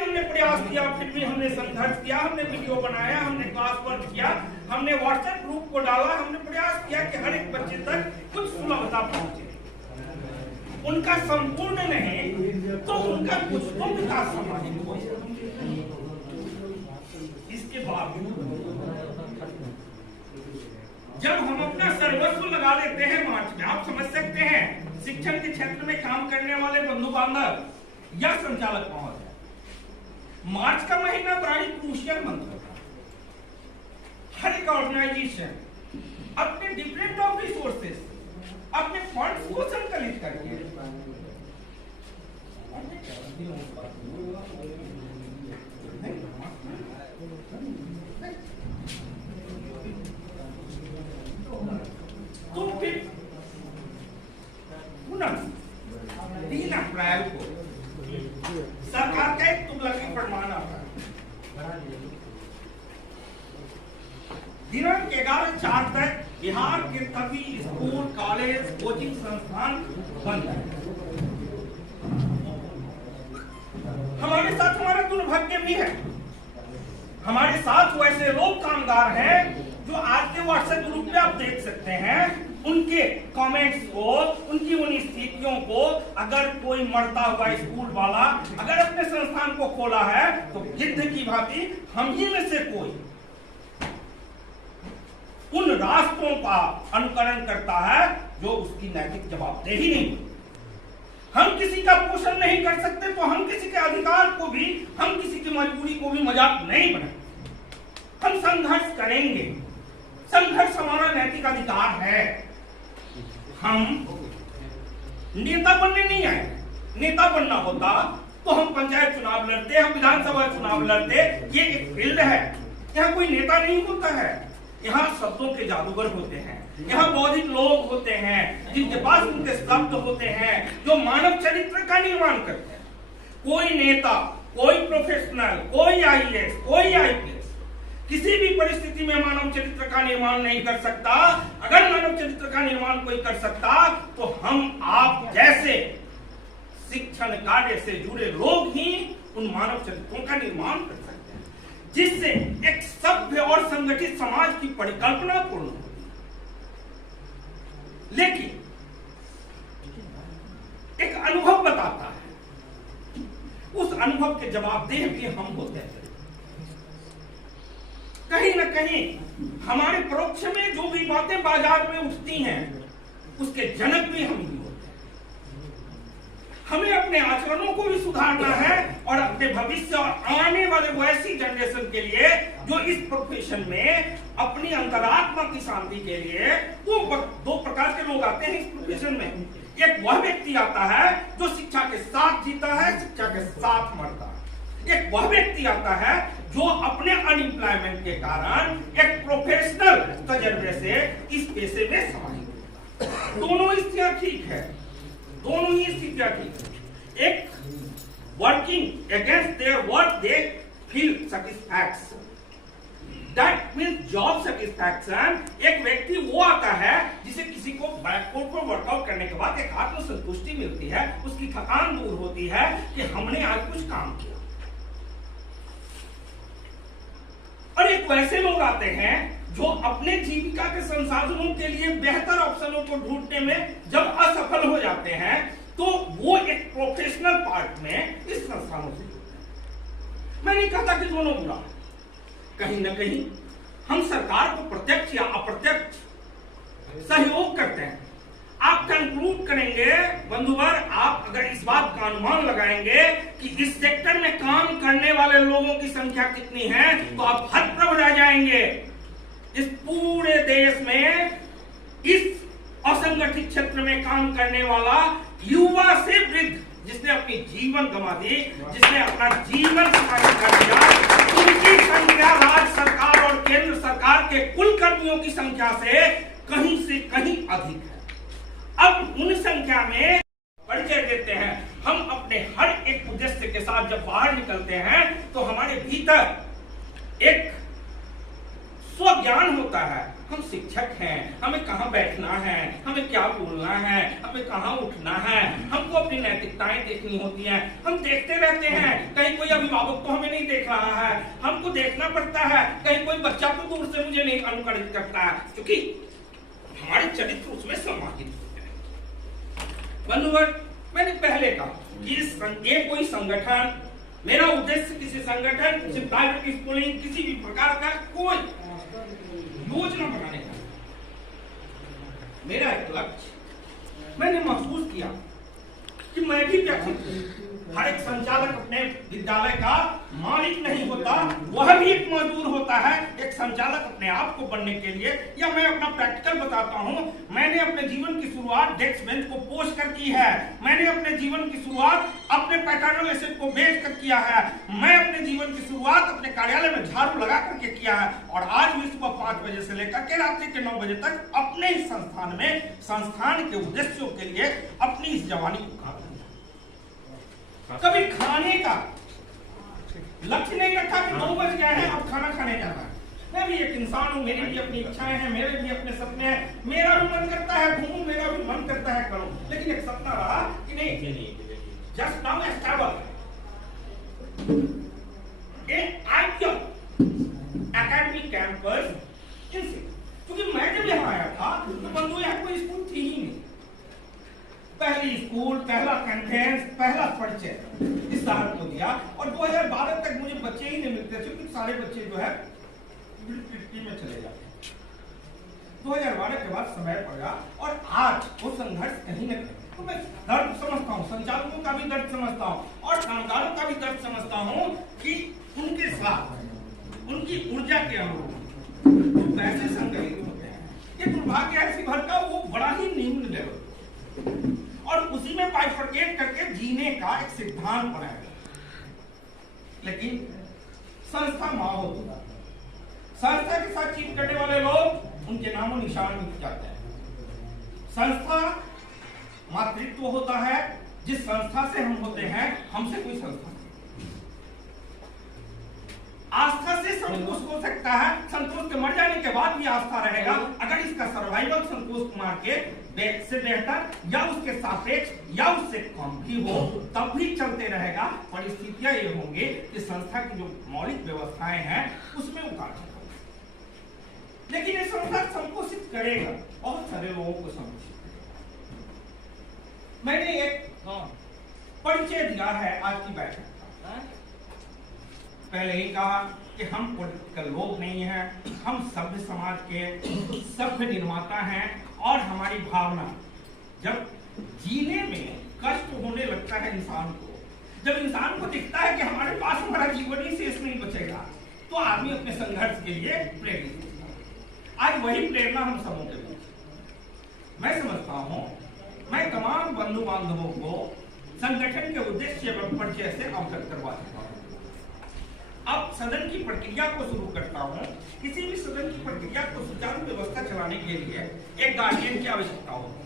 हमने प्रयास किया, फिर भी हमने संघर्ष किया, हमने वीडियो बनाया, हमने क्लास वर्क किया, हमने व्हाट्सएप ग्रुप को डाला, हमने प्रयास किया कि हर एक बच्चे तक कुछ सुलभता पहुंचे। उनका संपूर्ण नहीं तो उनका कुछ तो विकास सामाजिक हो। इसके बावजूद जब हम अपना सर्वस्व लगा देते हैं मार्च में, आप समझ सकते हैं शिक्षण के क्षेत्र में काम करने वाले बंधु बांधव या संचालक महोदय, मार्च का महीना बड़ा ही क्रूशियल मंथ होता है। हर एक ऑर्गेनाइजेशन अपने डिफरेंट ऑफ रिसोर्सेस, अपने फंड्स को संकलित करके तो फिर 3 अप्रैल को सरकार का एक तुगलकी फरमान आता है। दिनांक 11/4 तक बिहार के सभी स्कूल, कॉलेज, कोचिंग संस्थान बंद है। हमारे साथ हमारा दुर्भाग्य भी है, हमारे साथ वैसे लोग कामगार हैं जो आज के व्हाट्सएप ग्रुप पे आप देख सकते हैं, उनके कमेंट्स को, उनकी उन स्थितियों को, अगर कोई मरता हुआ स्कूल वाला अगर अपने संस्थान को खोला है तो गिद्ध की भांति हम ही में से कोई उन रास्तों का अनुकरण करता है जो उसकी नैतिक जवाबदेही नहीं। हम किसी का पोषण नहीं कर सकते तो हम किसी के अधिकार को भी, हम किसी की मजबूरी को भी मजाक नहीं बनाएंगे। हम संघर्ष करेंगे, संघर्ष हमारा नैतिक अधिकार है। हम नेता बनने नहीं आए, नेता बनना होता तो हम पंचायत चुनाव लड़ते, हम विधानसभा चुनाव लड़ते। ये एक फील्ड है, यहाँ कोई नेता नहीं होता है, यहाँ शब्दों के जादूगर होते हैं, यहाँ बौद्धिक लोग होते हैं जिनके पास उनके शब्द होते हैं जो मानव चरित्र का निर्माण करते हैं। कोई नेता, कोई प्रोफेशनल, कोई आईएएस, कोई आईपीएस किसी भी परिस्थिति में मानव चरित्र का निर्माण नहीं कर सकता। अगर मानव चरित्र का निर्माण कोई कर सकता तो हम आप जैसे शिक्षण कार्य से जुड़े लोग ही उन मानव चरित्रों का निर्माण कर सकते हैं, जिससे एक सभ्य और संगठित समाज की परिकल्पना पूर्ण होती है। लेकिन एक अनुभव बताता है, उस अनुभव के जवाबदेह भी हम होते हैं। कहीं न कहीं हमारे परोक्ष में जो भी बातें बाजार में उठती हैं उसके जनक भी हम ही होते हैं। हमें अपने आचरणों को भी सुधारना है और अपने भविष्य और आने वाले वैसी जनरेशन के लिए जो इस प्रोफेशन में अपनी अंतरात्मा की शांति के लिए दो प्रकार के लोग आते हैं इस प्रोफेशन में। एक वह व्यक्ति आता है जो शिक्षा के साथ जीता है, शिक्षा के साथ मरता है। एक वह व्यक्ति आता है जो अपने अनएम्प्लॉयमेंट के कारण एक प्रोफेशनल तजर्बे से इस पेशे में समाहित है। दोनों स्थितियां ठीक है, दोनों ही स्थितियां ठीक है। एक working against their work they feel satisfaction, that means job satisfaction. एक व्यक्ति वो आता है जिसे किसी को बैकवर्ड पर वर्कआउट करने के बाद एक आत्म संतुष्टि मिलती है, उसकी थकान दूर होती है कि हमने आज कुछ काम किया। और एक वैसे लोग आते हैं जो अपने जीविका के संसाधनों के लिए बेहतर ऑप्शनों को ढूंढने में जब असफल हो जाते हैं तो वो एक प्रोफेशनल पार्ट में इस संस्थानों से जुड़ते हैं। मैं नहीं कहता कि दोनों बुरा है, कहीं न कहीं हम सरकार को प्रत्यक्ष या अप्रत्यक्ष सहयोग करते हैं। आप कंक्लूड करेंगे बंधुवर, आप अगर इस बात का अनुमान लगाएंगे कि इस सेक्टर में काम करने वाले लोगों की संख्या कितनी है तो आप हतप्रभ रह जाएंगे। इस पूरे देश में इस असंगठित क्षेत्र में काम करने वाला युवा से वृद्ध जिसने अपनी जीवन गंवा दी, जिसने अपना जीवन समाहित कर दिया, उनकी संख्या राज्य सरकार और केंद्र सरकार के कुल कर्मियों की संख्या से कहीं अधिक है। अब उन संख्या में परिचय देते हैं। हम अपने हर एक उद्देश्य के साथ जब बाहर निकलते हैं तो हमारे भीतर एक स्वज्ञान होता है, हम शिक्षक हैं, हमें कहाँ बैठना है, हमें क्या बोलना है, हमें कहाँ उठना है, हमको अपनी नैतिकताएं देखनी होती हैं। हम देखते रहते हैं, कहीं कोई अभिभावक तो हमें नहीं देख रहा है, हमको देखना पड़ता है, कहीं कोई बच्चा तो दूर से मुझे नहीं अनुकरित करता है, क्योंकि हमारे चरित्र उसमें समाहित होते हैं। बंधुगण, मैंने पहले कहा कि ये कोई संगठन, मेरा उद्देश्य किसी संगठन, किसी प्राइवेट स्कूलिंग, किसी भी प्रकार का कोई योजना बनाने का, मेरा एक लक्ष्य, मैंने महसूस किया कि मैं भी व्यक्ति, हर एक संचालक अपने विद्यालय का मालिक नहीं होता, वह भी एक मजदूर होता है एक संचालक अपने आप को बनने के लिए। या मैं अपना प्रैक्टिकल बताता हूं, मैंने अपने जीवन की शुरुआत डेस्क बेंच को पोष कर की है, मैंने अपने जीवन की शुरुआत अपने पैटर्नल एसेट को बेच कर किया है, मैं अपने जीवन की शुरुआत अपने कार्यालय में झाड़ू लगा करके किया है, और आज भी सुबह 5 बजे से लेकर के रात्रि के 9 बजे तक अपने ही संस्थान में संस्थान के उद्देश्यों के लिए अपनी इस जवानी को खा। कभी खाने का लक्ष्य नहीं रखा कि 9 बज गए हैं अब खाना खाने जाना है। मैं भी एक इंसान हूं, मेरी भी अपनी इच्छाएं हैं, मेरे भी अपने सपने हैं, मेरा भी मन करता है घूमूं, मेरा भी मन करता है करूं, लेकिन एक सपना रहा कि नहीं, just now establish a ideal academic campus, क्योंकि मैं जब यहाँ आया था तो बंधु यहाँ कोई स्कूल थी ही नहीं। पहली स्कूल, पहला कॉन्फ्रेंस, पहला परिचय इस शहर को दिया, और 2012 तक मुझे बच्चे ही नहीं मिलते थे, क्योंकि सारे बच्चे जो है में चले जाते। 2012 के बाद समय पड़ा, और आज वो संघर्ष कहीं न कहीं, तो मैं दर्द समझता हूँ, संचालकों का भी दर्द समझता हूँ और कामगारों का भी दर्द समझता हूँ कि उनके साथ उनकी ऊर्जा के अनुरूप जो पैसे संग्रहित होते हैं, ये दुर्भाग्य ऐसी भर का वो बड़ा ही निम्न लेवल, और उसी में बाइफरकेट करके जीने का एक सिद्धांत बनाया गया। लेकिन संस्था माहौल होता है, संस्था के साथ चीट करने वाले लोग उनके नामों निशान मिट जाते हैं। संस्था मातृत्व होता है, जिस संस्था से हम होते हैं हमसे कोई संस्था आस्था से संतोष हो सकता है, संतोष के मर जाने के बाद भी आस्था रहेगा। अगर इसका सर्वाइवल संतोष कुमार के से बेहतर या उसके सापेक्ष या उससे कम भी हो तब भी चलते रहेगा। परिस्थितियां ये होंगी कि संस्था की जो मौलिक व्यवस्थाएं हैं उसमें उतार चढ़ाव, लेकिन ये संस्था संपोषित करेगा, बहुत सारे लोगों को संपोषित करेगा। मैंने एक परिचय दिया है आज की बैठक का, पहले ही कहा कि हम पॉलिटिकल लोग नहीं हैं, हम सभ्य समाज के सभ्य निर्माता हैं, और हमारी भावना जब जीने में कष्ट होने लगता है इंसान को, जब इंसान को दिखता है कि हमारे पास हमारा जीवन ही शेष नहीं बचेगा, तो आदमी अपने संघर्ष के लिए प्रेरित होता है। आज वही प्रेरणा हम सबों के बीच मैं समझता हूं। मैं तमाम बंधु बांधवों को संगठन के उद्देश्य एवं परिचय से अवगत करवा चुका हूं। अब सदन की प्रक्रिया को शुरू करता हूं। किसी भी सदन की प्रक्रिया को सुचारू व्यवस्था चलाने के लिए एक गार्डियन की आवश्यकता होती है।